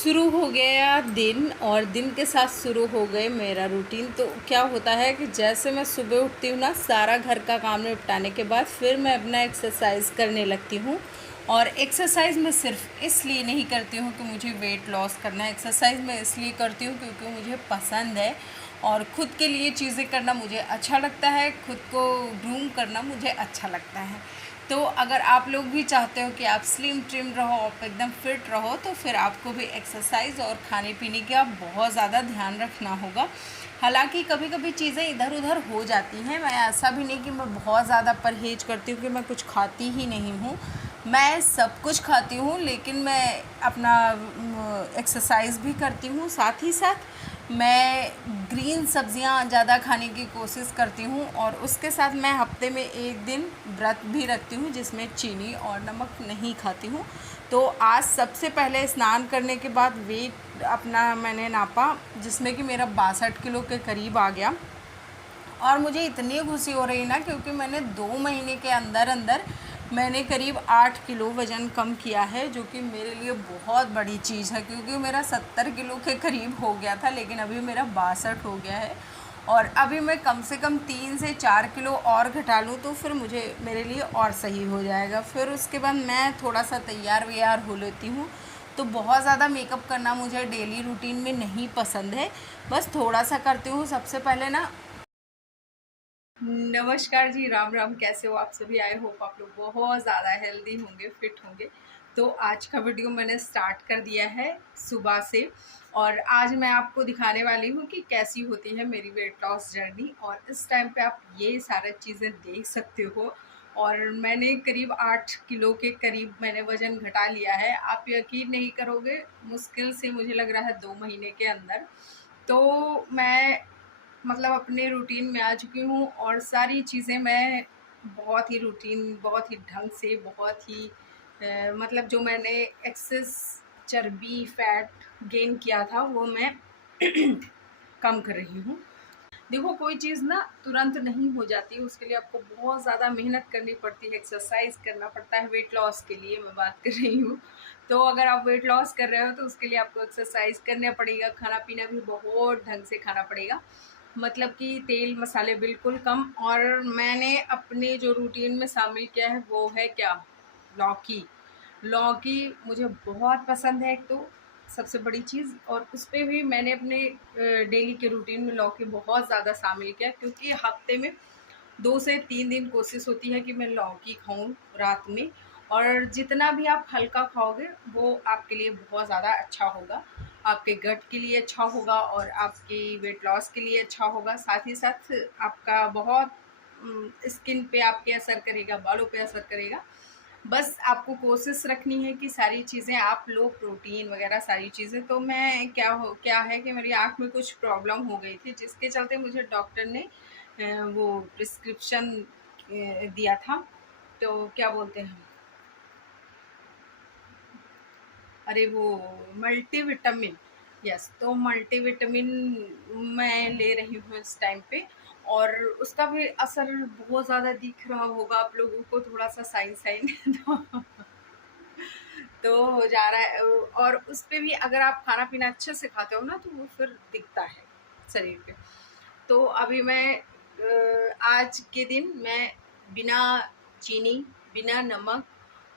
शुरू हो गया दिन और दिन के साथ शुरू हो गए मेरा रूटीन। तो क्या होता है कि जैसे मैं सुबह उठती हूँ ना, सारा घर का काम निपटाने के बाद फिर मैं अपना एक्सरसाइज करने लगती हूँ। और एक्सरसाइज मैं सिर्फ इसलिए नहीं करती हूँ कि मुझे वेट लॉस करना है। एक्सरसाइज मैं इसलिए करती हूँ क्योंकि मुझे पसंद है और ख़ुद के लिए चीज़ें करना मुझे अच्छा लगता है, खुद को ग्रूम करना मुझे अच्छा लगता है। तो अगर आप लोग भी चाहते हो कि आप स्लिम ट्रिम रहो, आप एकदम फिट रहो, तो फिर आपको भी एक्सरसाइज और खाने पीने का बहुत ज़्यादा ध्यान रखना होगा। हालांकि कभी कभी चीज़ें इधर उधर हो जाती हैं। मैं ऐसा भी नहीं कि मैं बहुत ज़्यादा परहेज़ करती हूँ कि मैं कुछ खाती ही नहीं हूँ। मैं सब कुछ खाती हूँ, लेकिन मैं अपना एक्सरसाइज भी करती हूँ। साथ ही साथ मैं ग्रीन सब्जियां ज़्यादा खाने की कोशिश करती हूँ और उसके साथ मैं हफ्ते में एक दिन व्रत भी रखती हूँ जिसमें चीनी और नमक नहीं खाती हूँ। तो आज सबसे पहले स्नान करने के बाद वेट अपना मैंने नापा, जिसमें कि मेरा 62 किलो के करीब आ गया। और मुझे इतनी खुशी हो रही ना, क्योंकि मैंने 2 महीने के अंदर अंदर मैंने करीब 8 किलो वज़न कम किया है, जो कि मेरे लिए बहुत बड़ी चीज़ है। क्योंकि मेरा 70 किलो के करीब हो गया था, लेकिन अभी मेरा 62 हो गया है। और अभी मैं कम से कम 3 से 4 किलो और घटा लूँ तो फिर मुझे मेरे लिए और सही हो जाएगा। फिर उसके बाद मैं थोड़ा सा तैयार व्यार हो लेती हूँ। तो बहुत ज़्यादा मेकअप करना मुझे डेली रूटीन में नहीं पसंद है, बस थोड़ा सा करती हूँ। सबसे पहले ना, नमस्कार जी, राम राम। कैसे हो आप सभी? आई होप आप लोग बहुत ज़्यादा हेल्दी होंगे, फिट होंगे। तो आज का वीडियो मैंने स्टार्ट कर दिया है सुबह से, और आज मैं आपको दिखाने वाली हूँ कि कैसी होती है मेरी वेट लॉस जर्नी। और इस टाइम पे आप ये सारी चीज़ें देख सकते हो। और मैंने करीब 8 किलो के करीब मैंने वज़न घटा लिया है। आप यकीन नहीं करोगे, मुश्किल से मुझे लग रहा है 2 महीने के अंदर। तो मैं मतलब अपने रूटीन में आ चुकी हूँ और सारी चीज़ें मैं बहुत ही रूटीन, बहुत ही ढंग से, बहुत ही मतलब जो मैंने एक्सेस चर्बी फैट गेन किया था वो मैं कम कर रही हूँ। देखो, कोई चीज़ ना तुरंत नहीं हो जाती, उसके लिए आपको बहुत ज़्यादा मेहनत करनी पड़ती है, एक्सरसाइज करना पड़ता है। वेट लॉस के लिए मैं बात कर रही हूँ। तो अगर आप वेट लॉस कर रहे हो तो उसके लिए आपको एक्सरसाइज करना पड़ेगा, खाना पीना भी बहुत ढंग से खाना पड़ेगा। मतलब कि तेल मसाले बिल्कुल कम। और मैंने अपने जो रूटीन में शामिल किया है वो है क्या, लौकी। लौकी मुझे बहुत पसंद है, एक तो सबसे बड़ी चीज़। और उस पर भी मैंने अपने डेली के रूटीन में लौकी बहुत ज़्यादा शामिल किया, क्योंकि हफ्ते में 2 से 3 दिन कोशिश होती है कि मैं लौकी खाऊं रात में। और जितना भी आप हल्का खाओगे वो आपके लिए बहुत ज़्यादा अच्छा होगा, आपके गट के लिए अच्छा होगा और आपकी वेट लॉस के लिए अच्छा होगा। साथ ही साथ आपका बहुत स्किन पे आपके असर करेगा, बालों पे असर करेगा। बस आपको कोशिश रखनी है कि सारी चीज़ें आप लो, प्रोटीन वगैरह सारी चीज़ें। तो मैं क्या है कि मेरी आँख में कुछ प्रॉब्लम हो गई थी, जिसके चलते मुझे डॉक्टर ने वो प्रिस्क्रिप्शन दिया था। तो क्या बोलते हैं, अरे वो मल्टीविटामिन। यस, तो मल्टीविटामिन मैं ले रही हूँ इस टाइम पे। और उसका भी असर बहुत ज़्यादा दिख रहा होगा आप लोगों को, थोड़ा सा साइन साइन तो हो जा रहा है। और उस पे भी अगर आप खाना पीना अच्छे से खाते हो ना, तो वो फिर दिखता है शरीर पे। तो अभी मैं आज के दिन मैं बिना चीनी, बिना नमक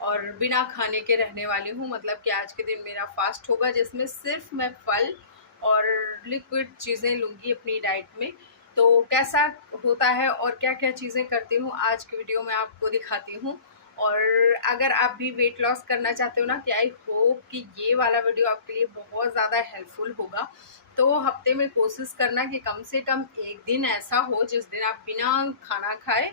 और बिना खाने के रहने वाली हूँ। मतलब कि आज के दिन मेरा फास्ट होगा, जिसमें सिर्फ मैं फल और लिक्विड चीज़ें लूँगी अपनी डाइट में। तो कैसा होता है और क्या क्या चीज़ें करती हूँ आज की वीडियो में आपको दिखाती हूँ। और अगर आप भी वेट लॉस करना चाहते हो ना, कि आई होप कि ये वाला वीडियो आपके लिए बहुत ज़्यादा हेल्पफुल होगा। तो हफ्ते में कोशिश करना कि कम से कम एक दिन ऐसा हो जिस दिन आप बिना खाना खाए।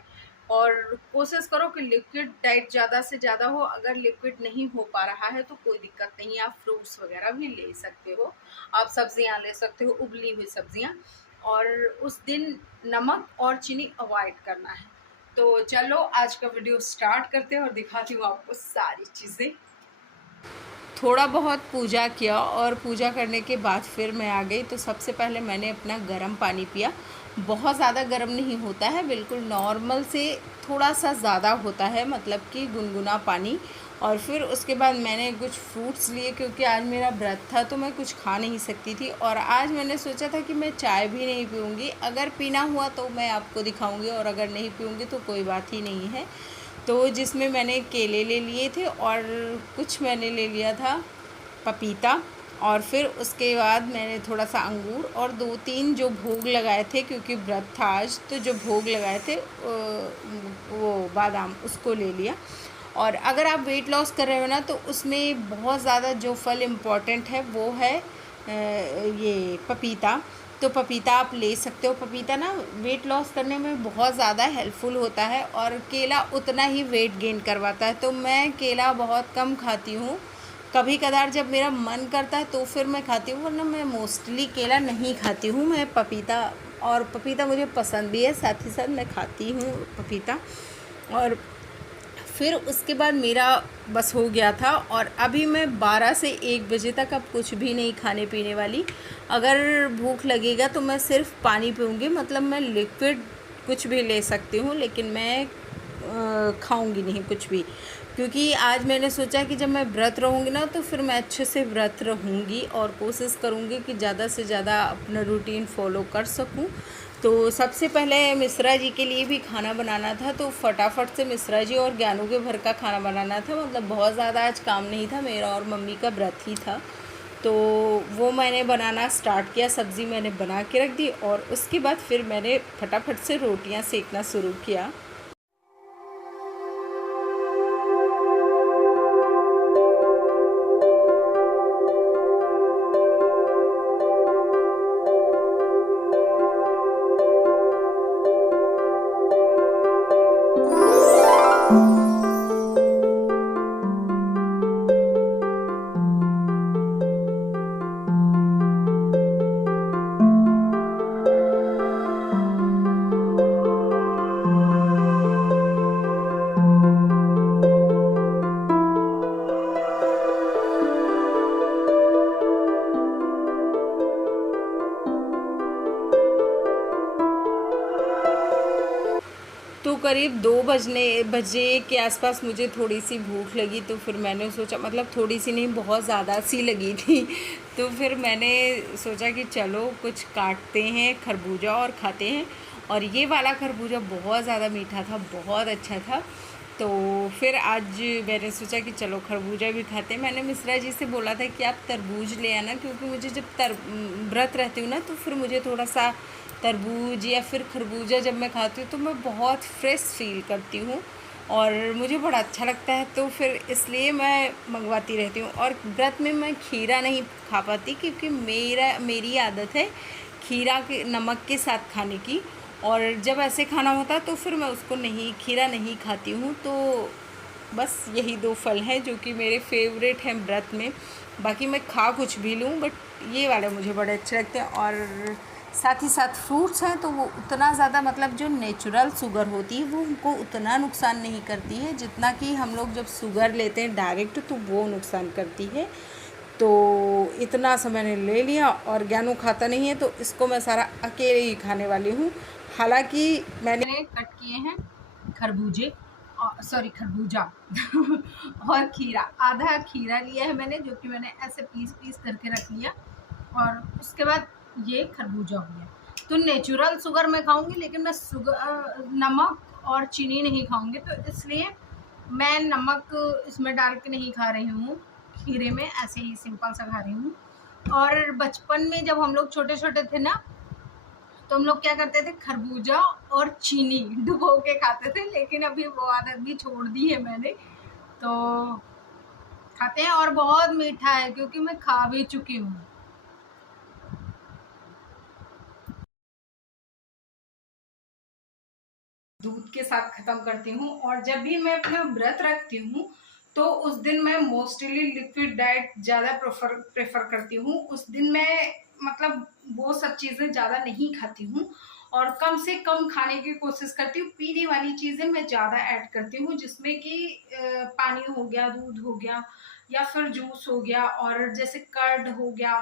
और कोशिश करो कि लिक्विड डाइट ज़्यादा से ज़्यादा हो। अगर लिक्विड नहीं हो पा रहा है तो कोई दिक्कत नहीं, आप फ्रूट्स वगैरह भी ले सकते हो, आप सब्जियां ले सकते हो, उबली हुई सब्जियां। और उस दिन नमक और चीनी अवॉइड करना है। तो चलो आज का वीडियो स्टार्ट करते हैं और दिखाती हूँ आपको सारी चीज़ें। थोड़ा बहुत पूजा किया और पूजा करने के बाद फिर मैं आ गई। तो सबसे पहले मैंने अपना गर्म पानी पिया। बहुत ज़्यादा गर्म नहीं होता है, बिल्कुल नॉर्मल से थोड़ा सा ज़्यादा होता है, मतलब कि गुनगुना पानी। और फिर उसके बाद मैंने कुछ फ्रूट्स लिए, क्योंकि आज मेरा व्रत था तो मैं कुछ खा नहीं सकती थी। और आज मैंने सोचा था कि मैं चाय भी नहीं पीऊँगी, अगर पीना हुआ तो मैं आपको दिखाऊँगी, और अगर नहीं पीऊँगी तो कोई बात ही नहीं है। तो जिसमें मैंने केले ले लिए थे और कुछ मैंने ले लिया था पपीता, और फिर उसके बाद मैंने थोड़ा सा अंगूर और 2-3 जो भोग लगाए थे, क्योंकि व्रत था आज, तो जो भोग लगाए थे वो बादाम, उसको ले लिया। और अगर आप वेट लॉस कर रहे हो ना, तो उसमें बहुत ज़्यादा जो फल इम्पॉर्टेंट है वो है ये पपीता। तो पपीता आप ले सकते हो। पपीता ना वेट लॉस करने में बहुत ज़्यादा हेल्पफुल होता है, और केला उतना ही वेट गेन करवाता है। तो मैं केला बहुत कम खाती हूँ, कभी कदार जब मेरा मन करता है तो फिर मैं खाती हूँ, वरना मैं मोस्टली केला नहीं खाती हूँ। मैं पपीता, और पपीता मुझे पसंद भी है, साथ ही साथ मैं खाती हूँ पपीता। और फिर उसके बाद मेरा बस हो गया था, और अभी मैं 12 से 1 बजे तक अब कुछ भी नहीं खाने पीने वाली। अगर भूख लगेगा तो मैं सिर्फ पानी पीऊँगी, मतलब मैं लिक्विड कुछ भी ले सकती हूँ, लेकिन मैं खाऊंगी नहीं कुछ भी, क्योंकि आज मैंने सोचा कि जब मैं व्रत रहूँगी ना, तो फिर मैं अच्छे से व्रत रहूँगी और कोशिश करूँगी कि ज़्यादा से ज़्यादा अपना रूटीन फॉलो कर सकूँ। तो सबसे पहले मिश्रा जी के लिए भी खाना बनाना था, तो फटाफट से मिश्रा जी और ज्ञानू के भर का खाना बनाना था। मतलब बहुत ज़्यादा आज काम नहीं था, मेरा और मम्मी का व्रत ही था, तो वो मैंने बनाना स्टार्ट किया। सब्ज़ी मैंने बना के रख दी, और उसके बाद फिर मैंने फटाफट से रोटियां सेकना शुरू किया। तो करीब 2 बजे के आसपास मुझे थोड़ी सी भूख लगी, तो फिर मैंने सोचा, मतलब थोड़ी सी नहीं, बहुत ज़्यादा सी लगी थी। तो फिर मैंने सोचा कि चलो कुछ काटते हैं खरबूजा और खाते हैं। और ये वाला खरबूजा बहुत ज़्यादा मीठा था, बहुत अच्छा था। तो फिर आज मैंने सोचा कि चलो खरबूजा भी खाते हैं। मैंने मिश्रा जी से बोला था कि आप तरबूज ले आना, क्योंकि मुझे जब व्रत रहती हूँ ना, तो फिर मुझे थोड़ा सा तरबूज या फिर खरबूजा जब मैं खाती हूँ तो मैं बहुत फ्रेश फील करती हूँ, और मुझे बड़ा अच्छा लगता है, तो फिर इसलिए मैं मंगवाती रहती हूँ। और व्रत में मैं खीरा नहीं खा पाती, क्योंकि मेरी आदत है खीरा के नमक के साथ खाने की, और जब ऐसे खाना होता है तो फिर मैं उसको नहीं, खीरा नहीं खाती हूँ। तो बस यही 2 फल हैं जो कि मेरे फेवरेट हैं व्रत में। बाकी मैं खा कुछ भी लूँ, बट ये वाले मुझे बड़े अच्छे लगते हैं। और साथ ही साथ फ्रूट्स हैं, तो वो उतना ज़्यादा, मतलब जो नेचुरल शुगर होती है वो उनको उतना नुकसान नहीं करती है जितना कि हम लोग जब शुगर लेते हैं डायरेक्ट, तो वो नुकसान करती है। तो इतना सा मैंने ले लिया, और ज्ञानू खाता नहीं है, तो इसको मैं सारा अकेले ही खाने वाली हूँ। हालांकि मैंने कट किए हैं खरबूजे, सॉरी खरबूजा और खीरा, आधा खीरा लिया है मैंने, जो कि मैंने ऐसे पीस पीस करके रख लिया। और उसके बाद ये खरबूजा हो गया। तो नेचुरल शुगर मैं खाऊंगी, लेकिन मैं नमक और चीनी नहीं खाऊंगी, तो इसलिए मैं नमक इसमें डाल के नहीं खा रही हूँ खीरे में, ऐसे ही सिंपल सा खा रही हूँ। और बचपन में जब हम लोग छोटे छोटे थे ना, तो हम लोग क्या करते थे, खरबूजा और चीनी डुबो के खाते थे, लेकिन अभी वो आदत भी छोड़ दी है मैंने। तो खाते हैं, और बहुत मीठा है, क्योंकि मैं खा भी चुकी हूँ। दूध के साथ ख़त्म करती हूँ। और जब भी मैं अपना व्रत रखती हूँ, तो उस दिन मैं मोस्टली लिक्विड डाइट ज़्यादा प्रेफर करती हूँ। उस दिन मैं, मतलब वो सब चीज़ें ज़्यादा नहीं खाती हूँ, और कम से कम खाने की कोशिश करती हूँ। पीने वाली चीज़ें मैं ज़्यादा ऐड करती हूँ, जिसमें कि पानी हो गया, दूध हो गया, या फिर जूस हो गया, और जैसे कर्ड हो गया,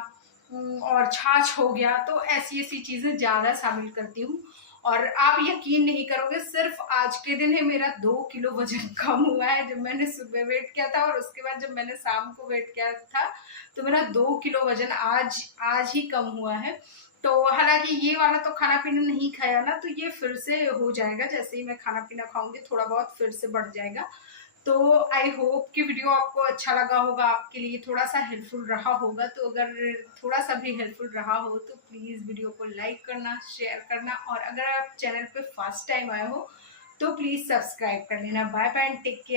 और छाछ हो गया। तो ऐसी ऐसी चीज़ें ज़्यादा शामिल करती हूँ। और आप यकीन नहीं करोगे, सिर्फ आज के दिन है मेरा 2 किलो वजन कम हुआ है। जब मैंने सुबह वेट किया था और उसके बाद जब मैंने शाम को वेट किया था तो मेरा 2 किलो वजन आज आज ही कम हुआ है। तो हालांकि ये वाला तो खाना पीना नहीं खाया ना, तो ये फिर से हो जाएगा, जैसे ही मैं खाना पीना खाऊंगी थोड़ा बहुत फिर से बढ़ जाएगा। तो आई होप कि वीडियो आपको अच्छा लगा होगा, आपके लिए थोड़ा सा हेल्पफुल रहा होगा। तो अगर थोड़ा सा भी हेल्पफुल रहा हो तो प्लीज़ वीडियो को लाइक करना, शेयर करना, और अगर आप चैनल पे फर्स्ट टाइम आए हो तो प्लीज़ सब्सक्राइब कर लेना। Bye bye and take care.